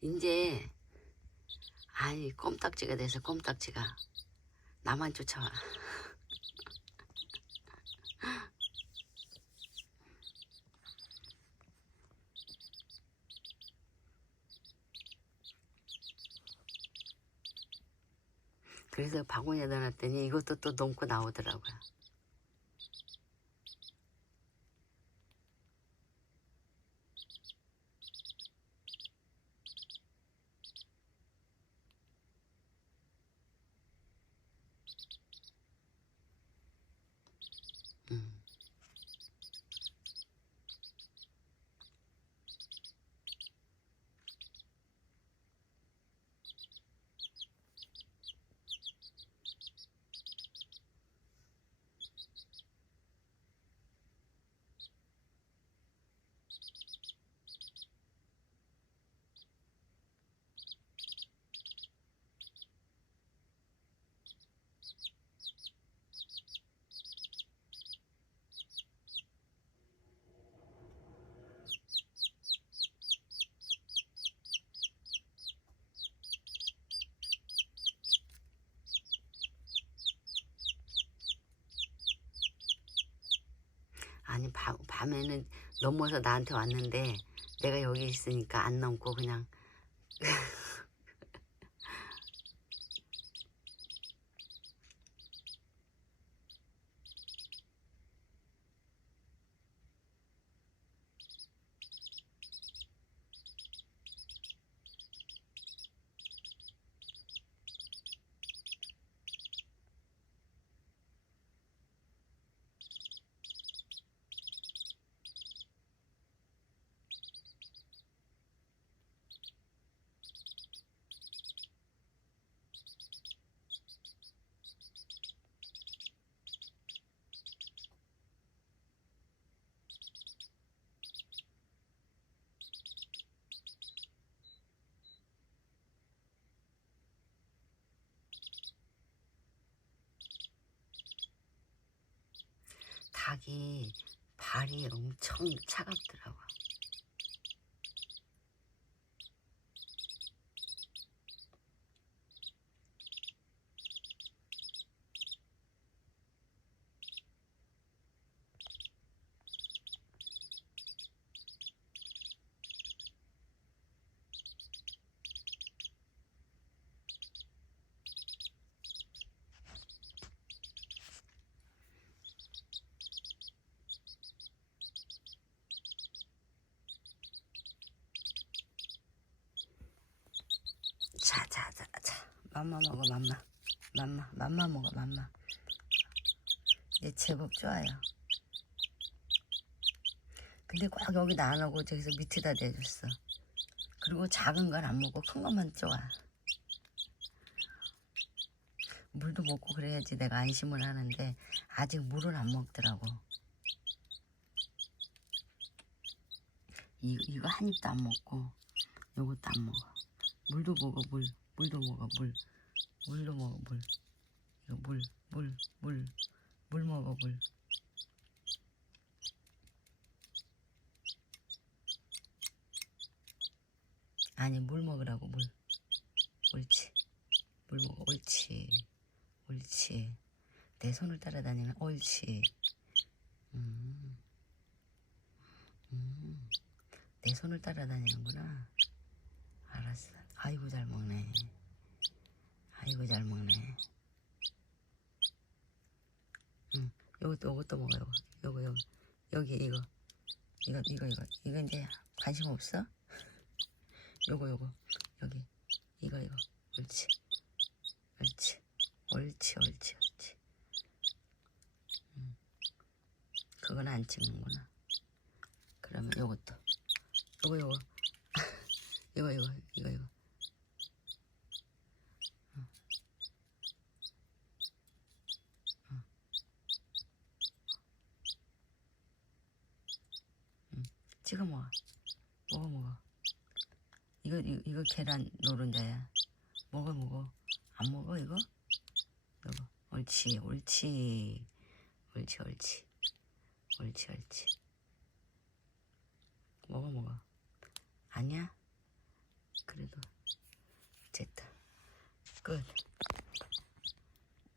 이제 아이 껌딱지가 돼서 껌딱지가 나만 쫓아와. 그래서 바구니에 넣어놨더니 이것도 또 넘고 나오더라고요. 음. 아니 밤, 밤에는 넘어서 나한테 왔는데 내가 여기 있으니까 안 넘고 그냥 닭이 발이 엄청 차갑더라고. 자, 자, 자, 자. 맘마 먹어, 맘마. 맘마, 맘마 먹어, 맘마. 얘 제법 좋아요. 근데 꼭 여기다 안 하고 저기서 밑에다 대줬어. 그리고 작은 건 안 먹고 큰 것만 좋아. 물도 먹고 그래야지 내가 안심을 하는데 아직 물은 안 먹더라고. 이, 이거 한 입도 안 먹고 요것도 안 먹어. 물도 먹어 물. 물도 먹어 물. 물도 먹어 물. 이거 물 물 물. 물 먹어 물. 아니 물 먹으라고 물. 옳지. 물 먹어 옳지. 옳지. 내 손을 따라다니면 옳지. 음. 음. 내 손을 따라다니는구나 알았어. 아이고 잘 먹네. 아이고 잘 먹네. 응. 요것도 요것도 먹어 요거. 요거. 여기 이거. 이거 이거 이거. 이거 이제 관심 없어? 요거 요거. 여기. 이거 이거. 옳지. 옳지. 옳지 옳지 옳지. 응. 그건 안 찍는구나. 그러면 요것도. 요거 요거 이거 이거 이거 어. 어. 응. 찍어 먹어 먹어 먹어. 이거 이거, 이거 계란 노른자야. 먹어 먹어. 안 먹어 이거? 이거 옳지 옳지. 옳지 옳지. 옳지 옳지. 먹어 먹어. 아니야